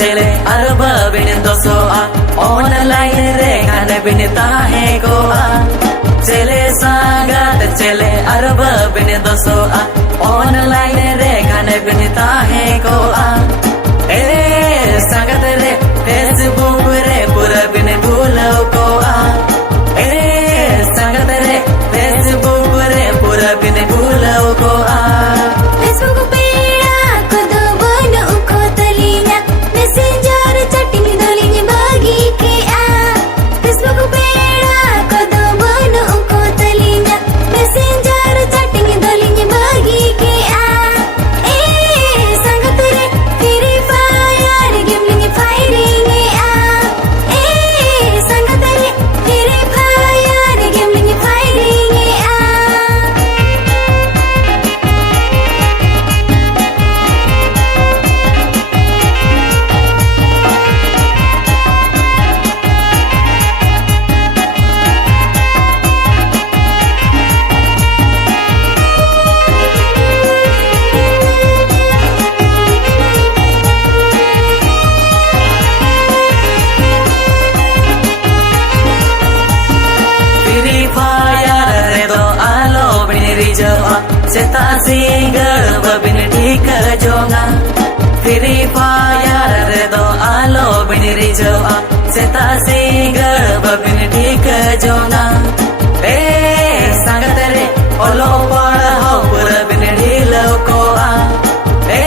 चले अरबा बिन दोसोआ ऑनलाइन रे खाने बिन ताहे गोआ चले सांगात चले अरबा बिन दोसोआ ऑनलाइन रे खाने बिन ताहे गोआ ए सांगत रे फेसबुक रे पूरा बिन भूलो गोआ ए सांगत रे फेसबुक रे पूरा बिन भूलो गोआ Facebook pera kodo bono uko talinya messenger chatting dolinya bagi ke a Facebook pera kodo bono uko talinya messenger chatting dolinya bagi ke a sangat re free fire gambling firing a sangat re free fire gambling firing a Free fire re do alo bin rijawa seta singal babin ठीक जोगा Free fire re do alo bin rijawa seta singal babin ठीक जोगा ए संगत रे ओलो पड़ा हो पूरा बिन ढीलो कोआ ए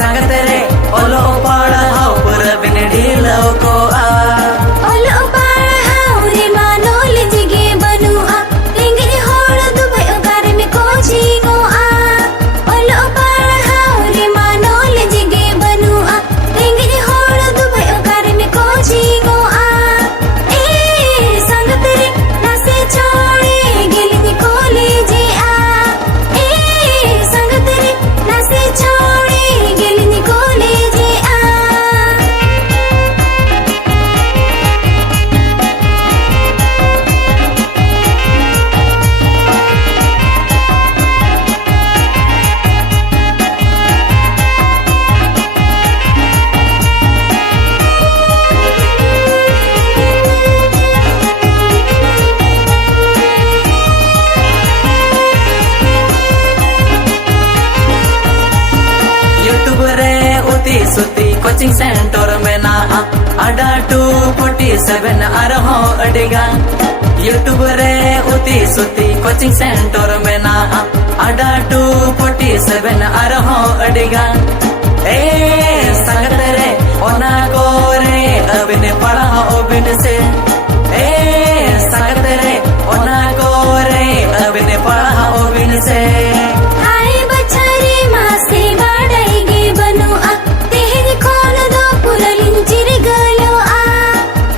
संगत रे ओलो पड़ा हो पूरा बिन ढीलो कोआ Olo parhaure manol jige banua lingri hol dubai ogar me koji go a Olo parhaure manol jige banua lingri hol dubai ogar me koji go a sangat re nase chhode gelni college a sangat re nase chhode gelni college a YouTube रे उती सुती coaching centre में ना अडा 247 अरहो Adiga YouTube रे उती सुती coaching centre में ना अडा 247 अरहो अडिगा ए संगत रे ओना को रे अबिन पढ़ा ओबिन से ए संगत रे ओना को रे अबिन पढ़ा ओबिन से हाय बछरे मासे बाड़ाई गे बनु आ तेहरी खोल दो पुरलिन चिर गलो आ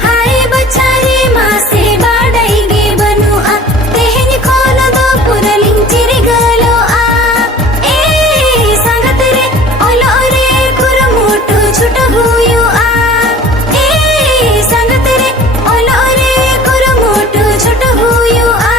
हाय बछरे मासे बाड़ाई गे बनु आ तेहरी खोल दो पुरलिन चिर गलो आ संगत रे ओलो रे कुरमुटु छुट हुयो आ संगत रे ओलो रे कुरमुटु छुट हुयो आ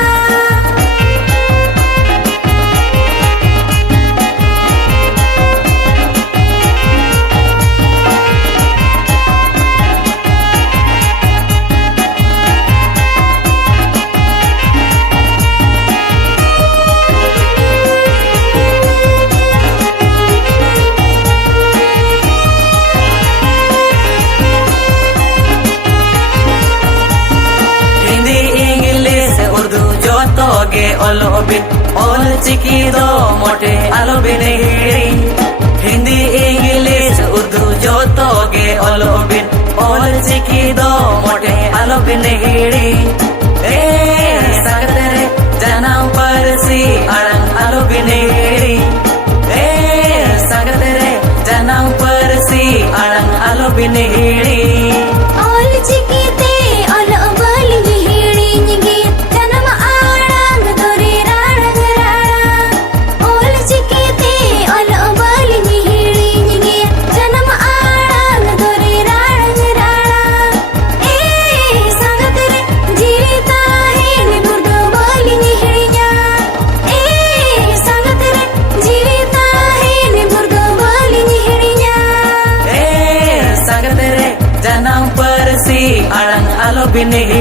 हिंदी इंग्लिश उर्दू जो तो गे ओलो बिन ओल चिकी दो मोटे आलो बिन हिड़ी हिंदी इंग्लिश उर्दू जो तो गे ओलो बिन ओल चिकी दो मोटे आलो बिन हिड़ी ए संगत रे जन्म परसी अड़ंग आलो बिन हिड़ी ए संगत रे जन्म परसी अड़ंग आलो बिन हिड़ी All chiquite, all bali hiri nige, janam aadang dore rarang rara. All chiquite, all bali hiri nige, janam aadang dore rarang rara. Sangat re jeevita hai ne burdo bali hirinya. Sangat re jeevita hai ne burdo bali hirinya. bini